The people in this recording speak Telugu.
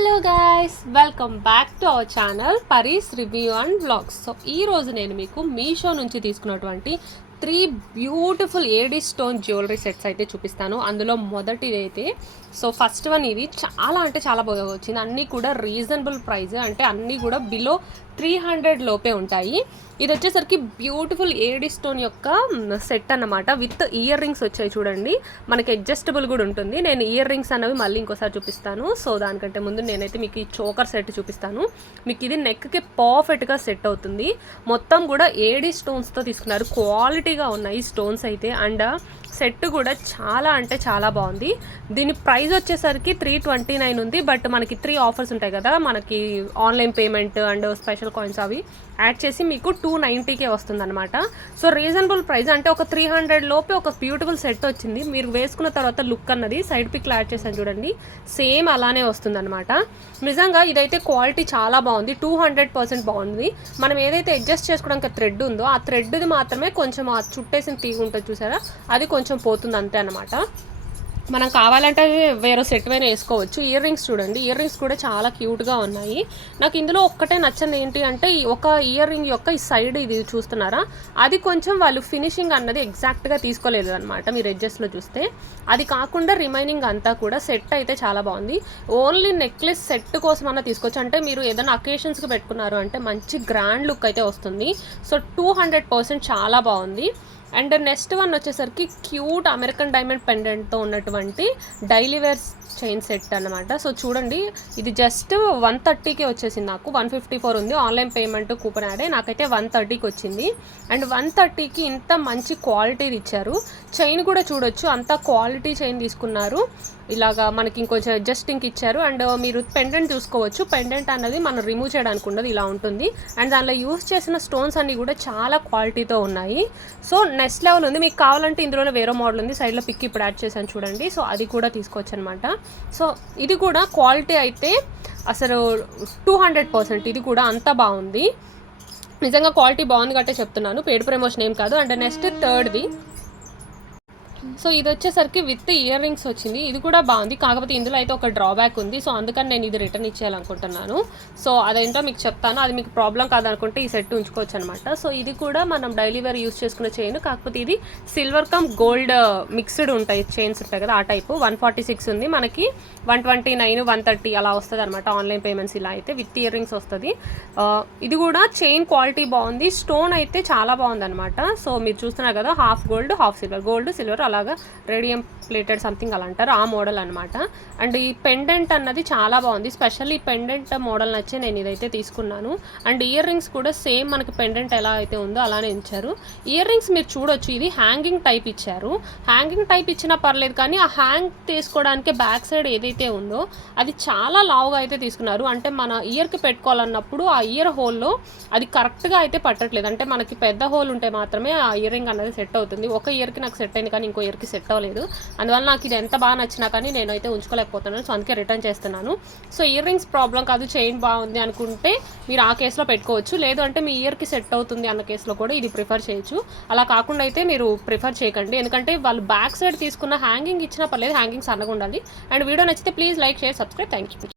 Hello guys, welcome back to our channel Pari's review and vlogs. So ఈరోజు నేను మీకు మీషో నుంచి తీసుకున్నటువంటి 3 beautiful AD stone jewellery sets అయితే చూపిస్తాను. అందులో మొదటిది అయితే ఫస్ట్ వన్ ఇది చాలా బాగా వచ్చింది. అన్నీ కూడా రీజనబుల్ ప్రైస్, అంటే అన్నీ కూడా బిలో 300 లోపే ఉంటాయి. ఇది వచ్చేసరికి బ్యూటిఫుల్ ఏడీ స్టోన్ యొక్క సెట్ అన్నమాట. విత్ ఇయర్ రింగ్స్ వచ్చాయి చూడండి, మనకి అడ్జస్టబుల్ కూడా ఉంటుంది. నేను ఇయర్ రింగ్స్ అన్నవి మళ్ళీ ఇంకోసారి చూపిస్తాను. సో దానికంటే ముందు నేనైతే మీకు ఈ చోకర్ సెట్ చూపిస్తాను. మీకు ఇది నెక్కి పర్ఫెక్ట్గా సెట్ అవుతుంది. మొత్తం కూడా ఏడీ స్టోన్స్తో తీసుకున్నారు, క్వాలిటీగా ఉన్నాయి స్టోన్స్ అయితే. అండ్ సెట్ కూడా చాలా బాగుంది. దీని ప్రైస్ వచ్చేసరికి 329 ఉంది. బట్ మనకి 3 ఆఫర్స్ ఉంటాయి కదా, మనకి online payment and special coins అవి యాడ్ చేసి మీకు 290కే వస్తుంది అనమాట. సో రీజనబుల్ ప్రైస్, అంటే ఒక 300 లోపే ఒక బ్యూటిఫుల్ సెట్ వచ్చింది. మీరు వేసుకున్న తర్వాత లుక్ అన్నది సైడ్ పిక్లో యాడ్ చేశాను చూడండి, సేమ్ అలానే వస్తుంది అనమాట. నిజంగా ఇదైతే క్వాలిటీ చాలా బాగుంది, 200% బాగుంది. మనం ఏదైతే అడ్జస్ట్ చేసుకోవడానికి థ్రెడ్ ఉందో ఆ థ్రెడ్ది మాత్రమే కొంచెం ఆ చుట్టేసిన తీగ ఉంటుంది చూసారా, అది కొంచెం పోతుంది అంతే అనమాట. మనం కావాలంటే వేరే సెట్ పైన వేసుకోవచ్చు. ఇయర్ రింగ్స్ చూడండి, ఇయర్ రింగ్స్ కూడా చాలా క్యూట్గా ఉన్నాయి. నాకు ఇందులో ఒక్కటే నచ్చని ఏంటి అంటే ఒక ఇయర్ రింగ్ యొక్క ఈ సైడ్ ఇది చూస్తున్నారా, అది కొంచెం వాళ్ళు ఫినిషింగ్ అన్నది ఎగ్జాక్ట్గా తీసుకోలేదు అనమాట. మీరు ఎడ్జెస్లో చూస్తే అది కాకుండా రిమైనింగ్ అంతా కూడా సెట్ అయితే చాలా బాగుంది. ఓన్లీ నెక్లెస్ సెట్ కోసం అన్న తీసుకోవచ్చు, అంటే మీరు ఏదైనా అకేషన్స్కి పెట్టుకున్నారు అంటే మంచి గ్రాండ్ లుక్ అయితే వస్తుంది. సో 200% చాలా బాగుంది. అండ్ నెక్స్ట్ వన్ వచ్చేసరికి క్యూట్ అమెరికన్ డైమండ్ పెండెంట్తో ఉన్నటువంటి డైలీ వేర్ చైన్ సెట్ అనమాట. సో చూడండి, ఇది జస్ట్ 130కే వచ్చేసింది. నాకు 154 ఉంది, ఆన్లైన్ పేమెంట్ కూపన్ యాడే, నాకైతే 130కి వచ్చింది. అండ్ 130కి ఇంత మంచి క్వాలిటీది ఇచ్చారు. చైన్ కూడా చూడొచ్చు, అంత క్వాలిటీ చైన్ తీసుకున్నారు. ఇలాగా మనకి ఇంకొంచెం అడ్జస్టింగ్ ఇచ్చారు. అండ్ మీరు పెండెంట్ చూసుకోవచ్చు, పెండెంట్ అన్నది మనం రిమూవ్ చేయడానికి ఉండదు, ఇలా ఉంటుంది. అండ్ దానిలో యూస్ చేసిన స్టోన్స్ అన్నీ కూడా చాలా క్వాలిటీతో ఉన్నాయి. సో నెక్స్ట్ లెవెల్ ఉంది. మీకు కావాలంటే ఇందులోనే వేరే మోడల్ ఉంది, సైడ్లో పిక్ ఇప్పుడు యాడ్ చేశాను చూడండి. సో అది కూడా తీసుకోవచ్చు అనమాట. సో ఇది కూడా క్వాలిటీ అయితే అసలు 200%, ఇది కూడా అంత బాగుంది. నిజంగా క్వాలిటీ బాగుంది కాబట్టి చెప్తున్నాను, పెయిడ్ ప్రమోషన్ ఏం కాదు. అండ్ నెక్స్ట్ థర్డ్ది, సో ఇది వచ్చేసరికి విత్ ఇయర్ రింగ్స్ వచ్చింది. ఇది కూడా బాగుంది, కాకపోతే ఇందులో అయితే ఒక డ్రాబ్యాక్ ఉంది. సో అందుకని నేను ఇది రిటర్న్ ఇచ్చేయాలనుకుంటున్నాను. సో అదేంటో మీకు చెప్తాను, అది మీకు ప్రాబ్లం కాదనుకుంటే ఈ సెట్ ఉంచుకోవచ్చు అనమాట. సో ఇది కూడా మనం డైలీ వేర్ యూస్ చేసుకునే చైన్, కాకపోతే ఇది సిల్వర్ కమ్ గోల్డ్ మిక్స్డ్ ఉంటాయి చైన్స్ ఉంటాయి కదా, ఆ టైపు. 146 ఉంది, మనకి 129, 130 అలా వస్తుంది అనమాట. ఆన్లైన్ పేమెంట్స్ ఇలా అయితే విత్ ఇయర్ రింగ్స్ వస్తుంది. ఇది కూడా చైన్ క్వాలిటీ బాగుంది, స్టోన్ అయితే చాలా బాగుంది అనమాట. సో మీరు చూస్తున్నారు కదా, half gold half silver, gold silver అలాగా రేడియం ప్లేటెడ్ సంథింగ్ అలా అంటారు, ఆ మోడల్ అనమాట. అండ్ ఈ పెండెంట్ అన్నది చాలా బాగుంది, స్పెషల్లీ పెండెంట్ మోడల్ నచ్చే నేను ఇదైతే తీసుకున్నాను. అండ్ ఇయర్ రింగ్స్ కూడా సేమ్ మనకి పెండెంట్ ఎలా అయితే ఉందో అలానే ఇచ్చారు. ఇయర్ రింగ్స్ మీరు చూడొచ్చు, ఇది హ్యాంగింగ్ టైప్ ఇచ్చారు. హ్యాంగింగ్ టైప్ ఇచ్చినా పర్లేదు, కానీ ఆ హ్యాంగ్ తీసుకోవడానికి బ్యాక్ సైడ్ ఏదైతే ఉందో అది చాలా లావుగా అయితే తీసుకున్నారు. అంటే మన ఇయర్కి పెట్టుకోవాలన్నప్పుడు ఆ ఇయర్ హోల్లో అది కరెక్ట్గా అయితే పట్టట్లేదు. అంటే మనకి పెద్ద హోల్ ఉంటే మాత్రమే ఆ ఇయర్ రింగ్ అన్నది సెట్ అవుతుంది. ఒక ఇయర్కి నాకు సెట్ అయింది కానీ ఇంకో ఇయర్కి సెట్ అవ్వలేదు. అందువల్ల నాకు ఇది ఎంత బాగా నచ్చినా కానీ నేనైతే ఉంచుకోలేకపోతున్నాను. సో అందుకే రిటర్న్ చేస్తున్నాను. సో ఇయర్ రింగ్స్ ప్రాబ్లం కాదు, చైన్ బాగుంది అనుకుంటే మీరు ఆ కేసులో పెట్టుకోవచ్చు. లేదు అంటే మీ ఇయర్కి సెట్ అవుతుంది అన్న కేసులో కూడా ఇది ప్రిఫర్ చేయొచ్చు. అలా కాకుండా అయితే మీరు ప్రిఫర్ చేయకండి, ఎందుకంటే వాళ్ళు బ్యాక్ సైడ్ తీసుకున్న హ్యాంగింగ్ ఇచ్చినా పర్లేదు, హ్యాంగింగ్ సన్నగా ఉండాలి. అండ్ వీడియో నచ్చితే please like, share, subscribe. Thank you.